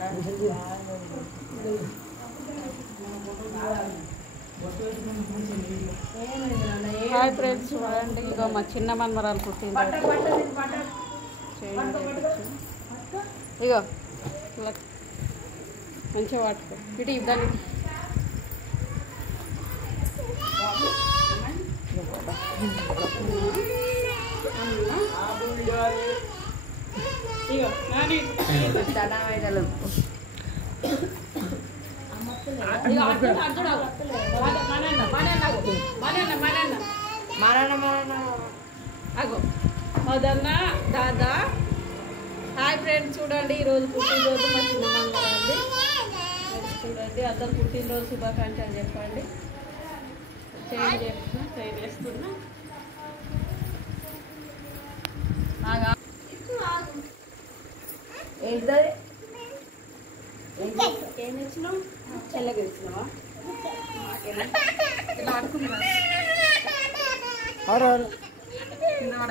Hi friends, చూడండి ఇగో మా చిన్న మనమరాలు పుట్టింది. ఇగో మంచిగా పట్టుకో ఇటు ఇద్దానికి. ఇగో అగో మదన్న దాదా. హాయ్ ఫ్రెండ్స్, చూడండి ఈరోజు పుట్టినరోజు మా చిన్న మంగళండి. చూడండి అందరు పుట్టినరోజు శుభాకాంక్షలు చెప్పండి. చేస్తున్నా ఏం తెచ్చినావు? చెల్లెకి తెచ్చినావా? ఇలా ఆడుకుంటున్నా కింద పడ.